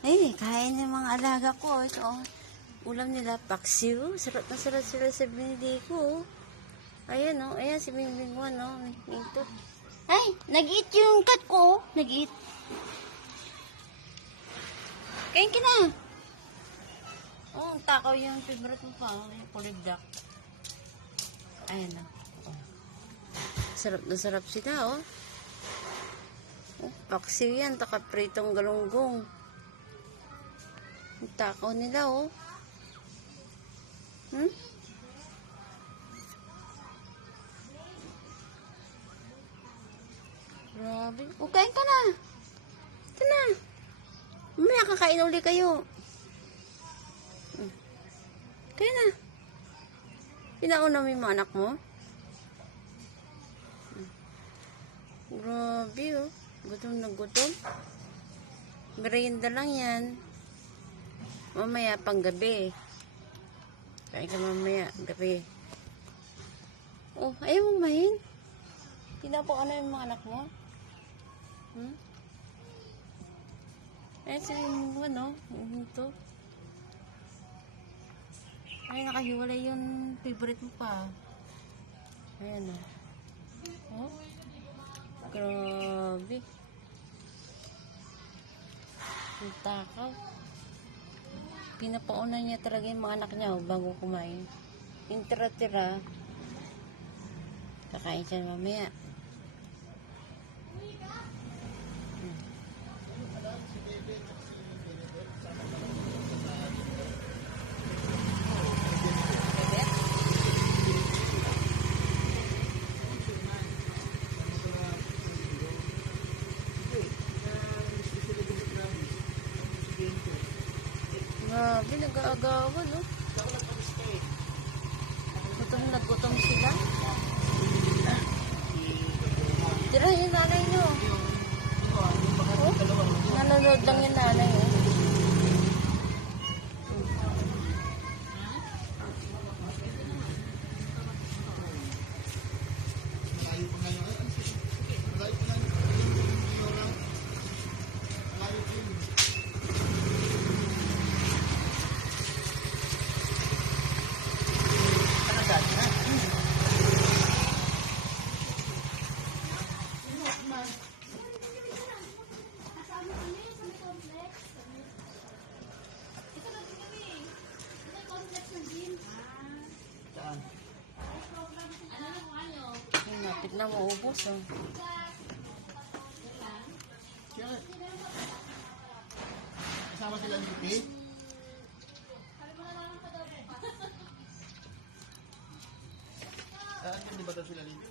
Eh, kain ng mga alaga ko. Ito, oh. Ulam nila, paksiw. Sarap na sarap sila sa binili ko. Ayan, oh. Ayan, si Bingbing 1, oh. Ito. Ay, nag-eat yung cat ko, oh. Nag-eat. Kain ka na. Oh, takaw yung favorite mo pa. Yung kulid duck. Ayan, oh. Sarap na sarap sila, oh. Oh, paksiw yan. Taka pritong galunggong. Yung takaw nila, oh. Hmm? Grabe. O, kain ka na. Ito na. Mamaya kakain uli kayo. Kain na. Pinauna mo yung mga anak mo? Grabe, oh. Gutom na gutom. Merienda lang yan. Mamaya pang gabi. Kain ka mamaya, gabi. Oh, ayaw mong mahin? Tinapo ano yung mga anak mo? Hmm? Ayan sila yung ano, ito. Ay, nakahiwalay yung favorite mo pa. Ayan, oh. Oh, grabe. Ang takaw. Pinapaunan niya talaga yung mga anak niya, oh, bago kumain. Yung tira-tira, kakain siya mamaya. Grabe, nag-aagawan, no? Gutom na gutom sila. Tira, yung nanay nyo. Oh, nanonood lang yung nanay, oh. Tignan mo, ubos, oh. Kasama sila ni Pete? Hindi ba daw sila dito?